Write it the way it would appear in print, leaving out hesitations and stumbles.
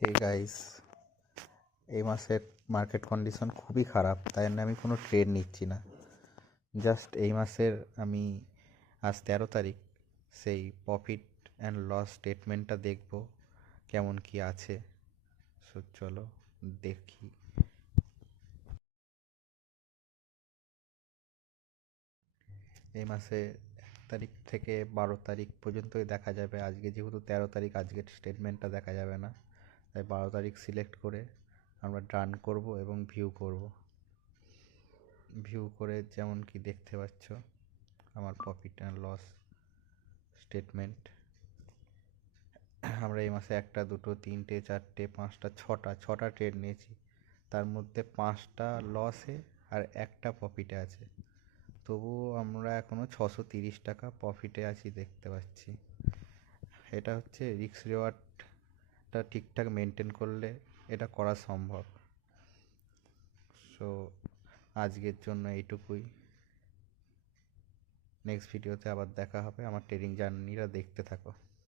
Hey guys, এই মাসের market condition খুবই খারাপ, তাই জন্য আমি কোনো ট্রেড নিচ্ছি না। জাস্ট এই মাসের আমি আজ 13 তারিখ, সেই প্রফিট অ্যান্ড লস স্টেটমেন্টটা দেখব কেমন কি আছে। সো চলো দেখি। এই মাসে 1 তারিখ থেকে 12 তারিখ পর্যন্তই দেখা যাবে। আজকে যেহেতু 13 তারিখ, আজকের স্টেটমেন্টটা দেখা যাবে না, তাই 12 তারিখ সিলেক্ট করে আমরা ডান করব এবং ভিউ করব। ভিউ করে যেমন কি দেখতে পাচ্ছ আমার প্রফিট অ্যান্ড লস স্টেটমেন্ট। আমরা এই মাসে 1, 2, 3, 4, 5, 6টা ট্রেড নিয়েছি, তার মধ্যে 5টা লসে আর একটা প্রফিটে আছে। তবুও আমরা এখনও 630 টাকা প্রফিটে আছি দেখতে পাচ্ছি। এটা হচ্ছে রিস্ক রিওয়ার্ডটা ঠিকঠাক মেনটেন করলে এটা করা সম্ভব। সো আজকের জন্য এইটুকুই। নেক্সট ভিডিওতে আবার দেখা হবে। আমার ট্রেডিং জার্নিটা দেখতে থাকো।